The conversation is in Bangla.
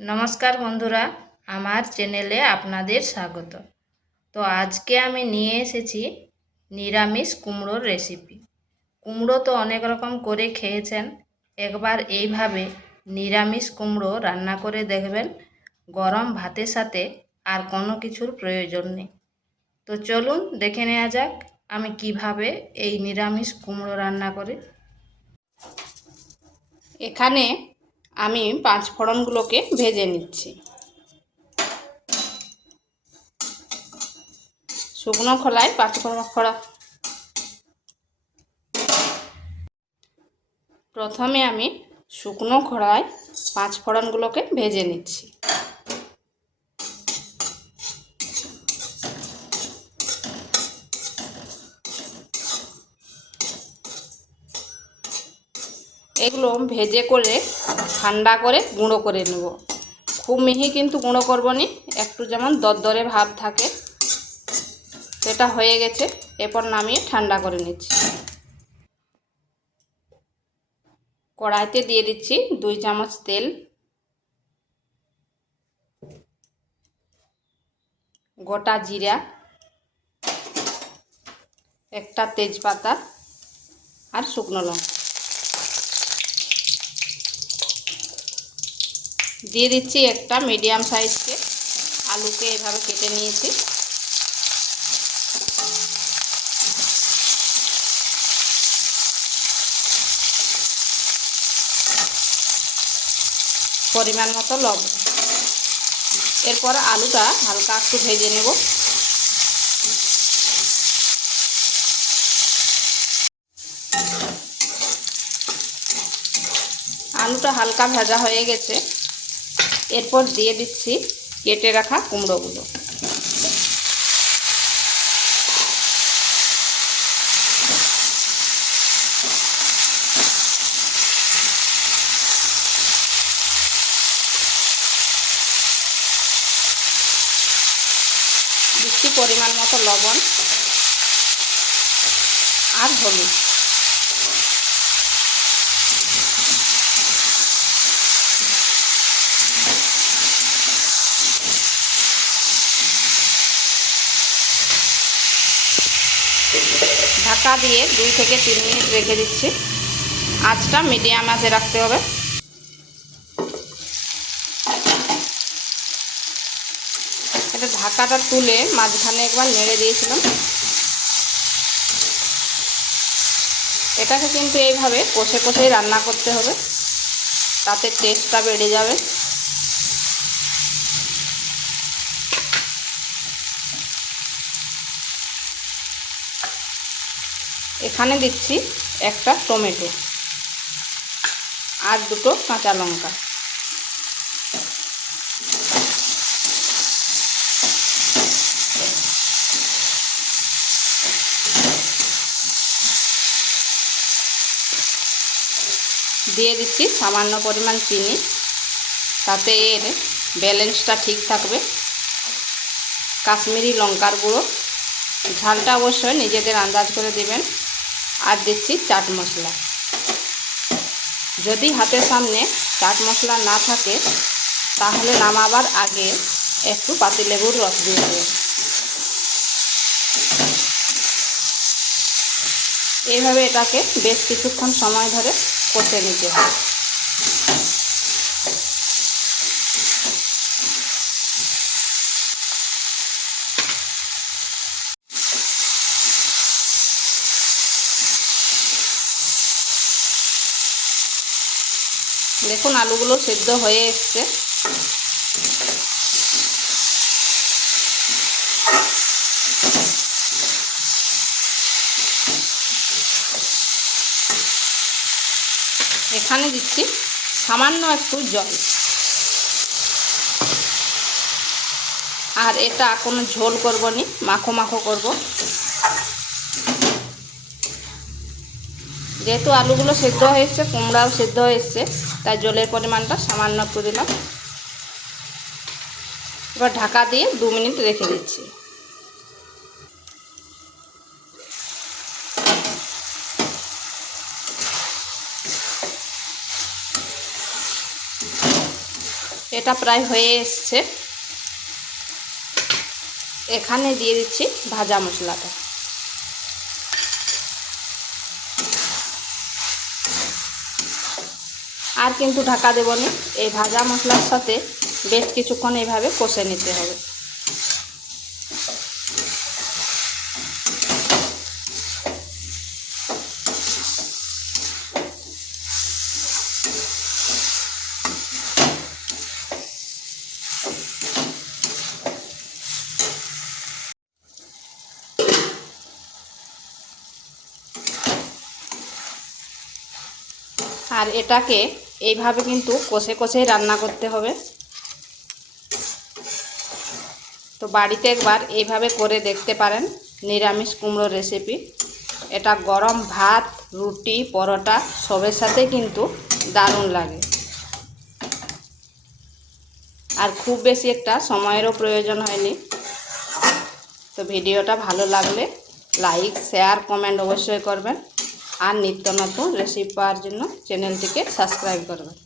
নমস্কার বন্ধুরা, আমার চ্যানেলে আপনাদের স্বাগত। তো আজকে আমি নিয়ে এসেছি নিরামিষ কুমড়োর রেসিপি। কুমড়ো তো অনেক রকম করে খেয়েছেন, একবার এইভাবে নিরামিষ কুমড়ো রান্না করে দেখবেন। গরম ভাতের সাথে আর কোনো কিছুর প্রয়োজন নেই। তো চলুন দেখে নেওয়া যাক আমি কিভাবে এই নিরামিষ কুমড়ো রান্না করি। এখানে আমি পাঁচ ফোড়নগুলোকে ভেজে নিচ্ছি। শুকনো খোলায় পাঁচফোড়ন প্রথমে আমি শুকনো খোলায় পাঁচফোড়নগুলোকে ভেজে নিচ্ছি। এগুলো ভেজে করে ঠান্ডা করে গুঁড়ো করে নেব। খুব মিহি কিন্তু গুঁড়ো করবো নি, একটু যেমন দরদরে ভাব থাকে সেটা হয়ে গেছে। এরপর নামিয়ে ঠান্ডা করে নিচ্ছি। কড়াইতে দিয়ে দিচ্ছি 2 চামচ তেল, গোটা জিরা, একটা তেজপাতা আর শুকনো লঙ্কা দিয়ে দিচ্ছি। একটা মিডিয়াম সাইজকে আলুকে এভাবে কেটে নিয়েছি। পরিমাণ মতো লবণ। এরপর আলুটা হালকা একটু ভেজে নেব। আলুটা হালকা ভাজা হয়ে গেছে। এরপর দিয়ে দিচ্ছি কেটে রাখা কুমড়োগুলো। দিচ্ছি পরিমাণ মতো লবণ আর হলুদ। ঢাকা দিয়ে 2 থেকে 3 মিনিট রেখে দিচ্ছি। আঁচটা মিডিয়াম আঁচে রাখতে হবে। এটা ঢাকাটা তুলে মাঝখানে একবার নেড়ে দিয়েছিলাম। এটাকে কিন্তু এইভাবে কষে কষেই রান্না করতে হবে, তাতে টেস্টটা বেড়ে যাবে। এখানে দিচ্ছি একটা টমেটো আর 2টো কাঁচা লঙ্কা। দিয়ে দিচ্ছি সামান্য পরিমাণ চিনি, তাতে এর ব্যালেন্সটা ঠিক থাকবে। কাশ্মীরি লঙ্কার গুঁড়ো, ঝালটা অবশ্যই নিজেদের আন্দাজ করে দেবেন। আর দিচ্ছি চাট মশলা। যদি হাতের সামনে চাট মশলা না থাকে তাহলে নামাবার আগে একটু পাতিলেবুর রস দিয়ে দেবেন। এইভাবে এটাকে বেশ কিছুক্ষণ সময় ধরে কষে নিতে হবে। দেখুন আলুগুলো সেদ্ধ হয়ে এসছে। এখানে দিচ্ছি সামান্য একটু জল। আর এটা কোনো ঝোল করব নি, মাখো মাখো করব। যেহেতু আলুগুলো সেদ্ধ হয়ে এসছে, কুমড়াও সেদ্ধ হয়ে এসছে, তাই জলের পরিমাণটা সামান্য একটু দিলাম। এবার ঢাকা দিয়ে 2 মিনিট রেখে দিচ্ছি। এটা প্রায় হয়ে এসছে। এখানে দিয়ে দিচ্ছি ভাজা মশলাটা। আর কিন্তু ঢাকা দেব না, এই ভাজা মশলার সাথে বেশ কিছুক্ষণ এইভাবে কষে নিতে হবে। আর এটাকে এইভাবে কিন্তু কষে কষেই রান্না করতে হবে। তো বাড়িতে একবার এইভাবে করে দেখতে পারেন নিরামিষ কুমড়ো রেসিপি। এটা গরম ভাত, রুটি, পরোটা সবের সাথে কিন্তু দারুণ লাগে। আর খুব বেশি একটা সময়েরও প্রয়োজন হয়নি। তো ভিডিওটা ভালো লাগলে লাইক, শেয়ার, কমেন্ট অবশ্যই করবেন। আর নিত্য নতুন রেসিপি পাওয়ার জন্য চ্যানেলটিকে সাবস্ক্রাইব করবেন।